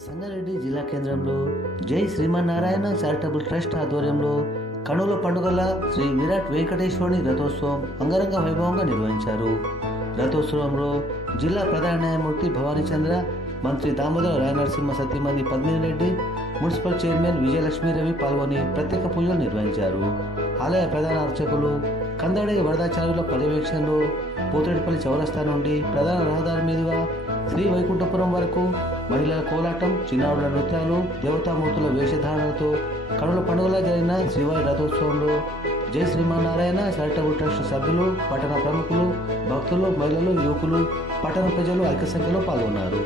సంగారెడ్డి జిల్లా కేంద్రంలో జై శ్రీమన్నారాయణ చారిటబుల్ ట్రస్ట్ ఆధ్వర్యంలో కనుల పండుగల శ్రీ విరాట్ వెంకటేశ్వరుని రథోత్సవం అంగరంగ వైభవంగా నిర్వహించారు. రథోత్సవంలో జిల్లా ప్రధాన న్యాయమూర్తి భవానీ చంద్ర, మంత్రి దామోదర రాయనరసింహ సతీమణి పద్మిని రెడ్డి, మున్సిపల్ చైర్మన్ విజయలక్ష్మి రవి పాల్గొని ప్రత్యేక పూజలు నిర్వహించారు. ఆలయ ప్రధాన అర్చకులు కందడి వరదాచార్యుల పర్యవేక్షణలో పోతేడిపల్లి చౌరస్తా నుండి ప్రధాన రహదారి మీదుగా శ్రీ వైకుంఠపురం వరకు మహిళల కోలాటం, చిన్నారుల నృత్యాలు, దేవతామూర్తుల వేషధారణలతో కనుల పండుగలా జరిగిన శ్రీవారి రథోత్సవంలో జై శ్రీమన్నారాయణ చారిటబుల్ ట్రస్ట్ సభ్యులు, పట్టణ ప్రముఖులు, భక్తులు, మహిళలు, యువకులు, పట్టణ ప్రజలు అధిక సంఖ్యలో పాల్గొన్నారు.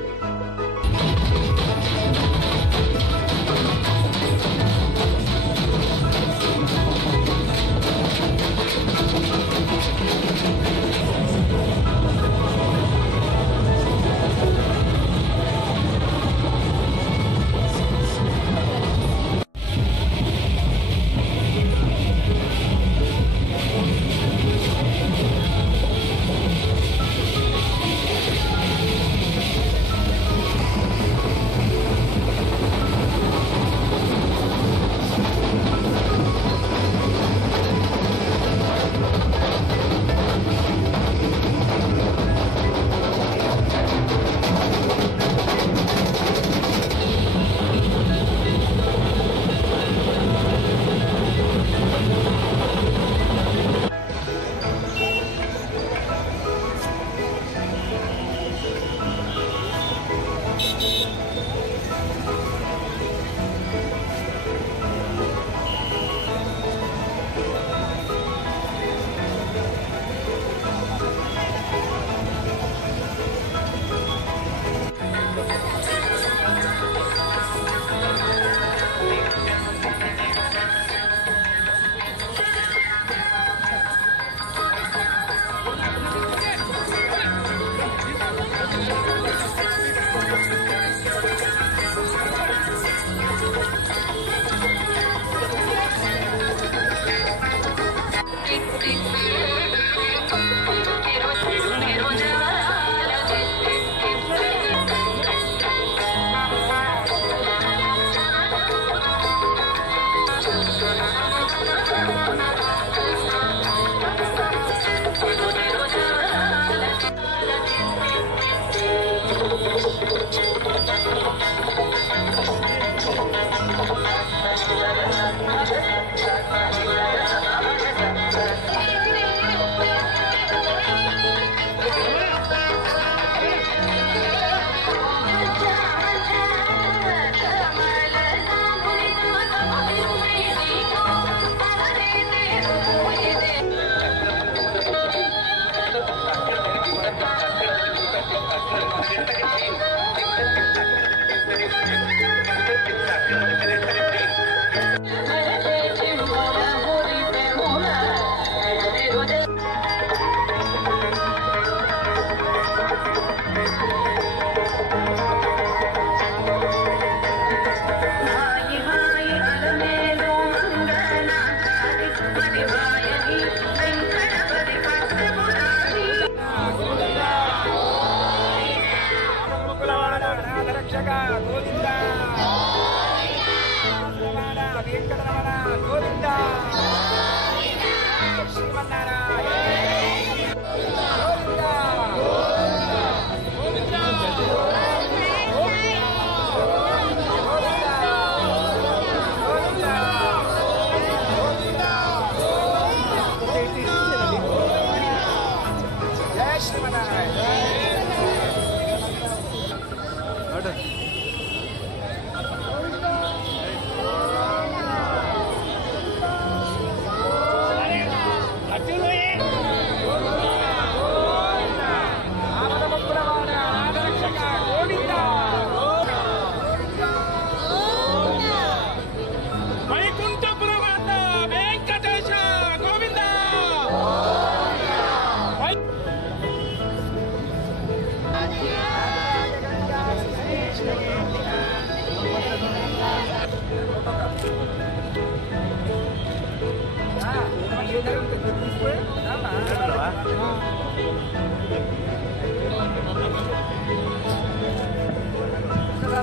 జయ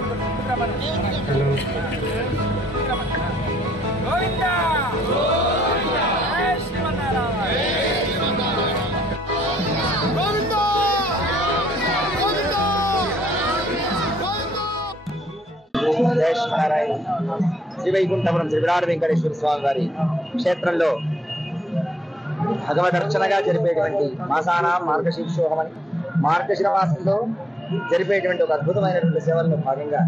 శ్రీనారాయణ. శ్రీ వైకుంఠపురం శ్రీ విరాట్ వెంకటేశ్వర స్వామి వారి క్షేత్రంలో భగవదర్చనగా జరిపేటువంటి మాసానాం మార్గశీర్షోహం అని మార్గశిర మాసంలో జరిపేటువంటి ఒక అద్భుతమైనటువంటి సేవల్లో భాగంగా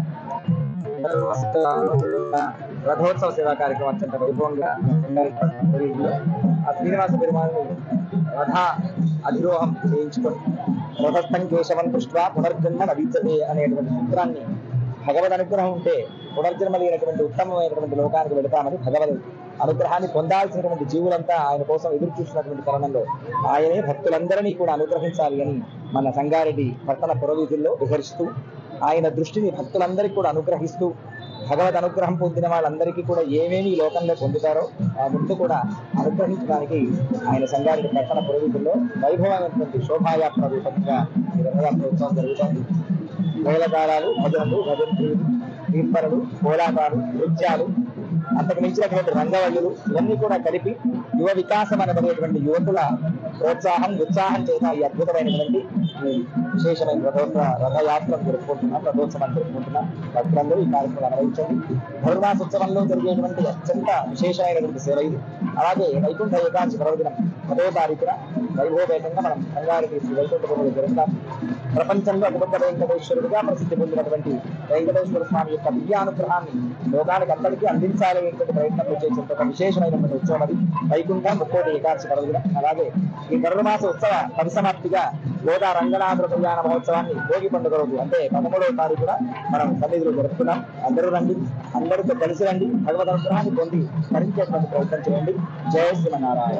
రథోత్సవ సేవా కార్యక్రమం అత్యంత వైభవంగా ఆ శ్రీనివాస పెరుమాళని రథ అధిరోహం చేయించుకొని రథస్థం కేశవం దృష్ట్యా పునర్జన్మ నవీచతే అనేటువంటి సూత్రాన్ని భగవద్ అనుగ్రహం ఉంటే పునర్జన్మ లేనటువంటి ఉత్తమమైనటువంటి లోకానికి వెళతామని భగవద్ అనుగ్రహాన్ని పొందాల్సినటువంటి జీవులంతా ఆయన కోసం ఎదురు చూసినటువంటి తరుణంలో ఆయనే భక్తులందరినీ కూడా అనుగ్రహించాలి అని మన సంగారెడ్డి పట్టణ పురవీధుల్లో విహరిస్తూ ఆయన దృష్టిని భక్తులందరికీ కూడా అనుగ్రహిస్తూ భగవద్ అనుగ్రహం పొందిన వాళ్ళందరికీ కూడా ఏమేమి ఈ లోకంలో పొందుతారో ఆ ముందు కూడా అనుగ్రహించడానికి ఆయన సంగారెడ్డి పట్టణ పురవీధుల్లో వైభవమైనటువంటి శోభాయాత్ర రూపంగా ఈ రథయాత్ర ఉత్సవం జరుగుతోంది. మేళతాళాలు, భజనలు, భజంత్రులు, దీపరులు, కోలాటాలు, నృత్యాలు, అంతకు మించినటువంటి రంగవల్లులు ఇవన్నీ కూడా కలిపి యువ వికాసం అనబడేటువంటి యువకుల ప్రోత్సాహం ఉత్సాహం చేత ఈ అద్భుతమైనటువంటి విశేషమైన రథయాత్ర జరుపుకుంటున్నాం, రథోత్సవం జరుపుకుంటున్నాం. భక్తులందరూ ఈ కార్యక్రమం అనుభవించండి. ధనుర్మాసోత్సవంలో జరిగేటువంటి అత్యంత విశేషమైనటువంటి సేవ ఇది. అలాగే వైకుంఠ ఏకాదశి పర్వదినం 10వ తారీఖున వైభవపేతంగా మనం సంగారెడ్డి శ్రీ వైకుంఠపురంలో జరుగుతాం. ప్రపంచంలో అతిపెద్ద వెంకటేశ్వరుడిగా ప్రసిద్ధి పొందినటువంటి వెంకటేశ్వర స్వామి యొక్క దివ్యానుగ్రహాన్ని లోకానికి అందరికీ అందించాలనేటువంటి ప్రయత్నంలో చేసేంత ఒక విశేషమైనటువంటి ఉత్సవం అది వైకుంఠ 30వ ఏకాదశి పర్వదినం. అలాగే ఈ ధనుర్మాస ఉత్సవ పరిసమాప్తిగా గోదా రంగనాథ కళ్యాణ మహోత్సవాన్ని భోగి పండుగ రోజు అంటే 13వ తారీఖున మనం సన్నిధిలో జరుపుకున్నాం. అందరూ రండి, అందరితో కలిసి రండి, భగవద్ అనుగ్రహాన్ని పొంది భరించేటువంటి ప్రయత్నం చేయండి. జయ శ్రీమన్నారాయణ.